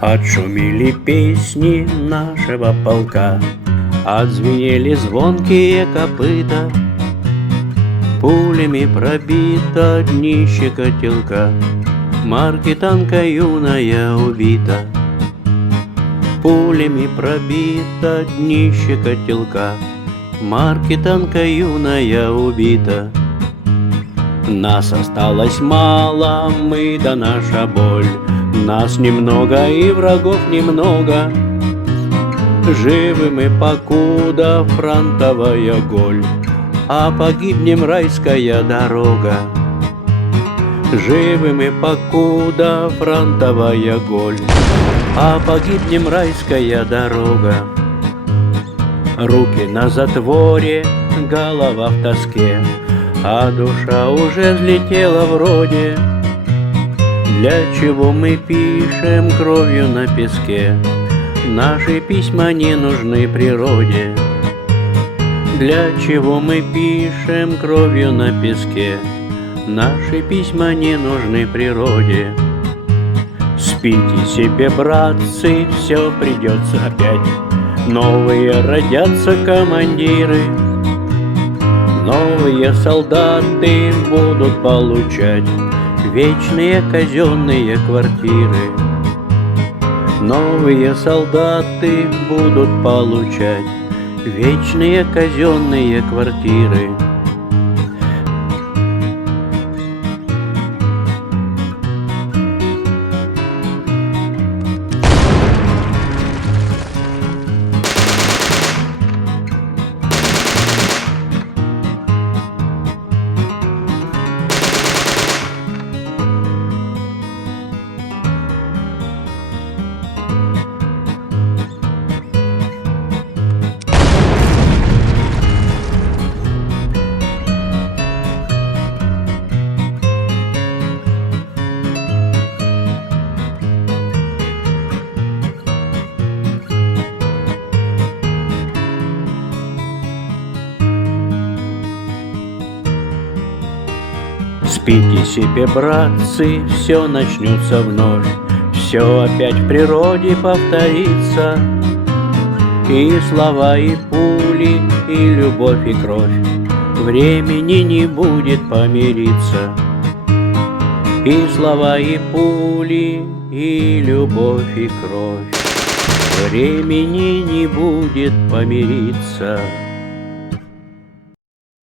Отшумели песни нашего полка, отзвенели звонкие копыта, пулями пробито днище котелка, марки танка юная убита. Пулями пробито днище котелка, марки танка юная убита. Нас осталось мало, мы да наша боль, нас немного и врагов немного. Живы мы, покуда фронтовая голь, а погибнем райская дорога. Живы мы, покуда фронтовая голь, а погибнем райская дорога. Руки на затворе, голова в тоске, а душа уже взлетела вроде. Для чего мы пишем кровью на песке? Наши письма не нужны природе. Для чего мы пишем кровью на песке? Наши письма не нужны природе. Спите себе, братцы, все придется опять. Новые родятся командиры, новые солдаты будут получать вечные казенные квартиры. Новые солдаты будут получать вечные казенные квартиры. Спите себе, братцы, все начнется вновь, все опять в природе повторится. И слова, и пули, и любовь, и кровь, времени не будет помириться. И слова, и пули, и любовь, и кровь, времени не будет помириться.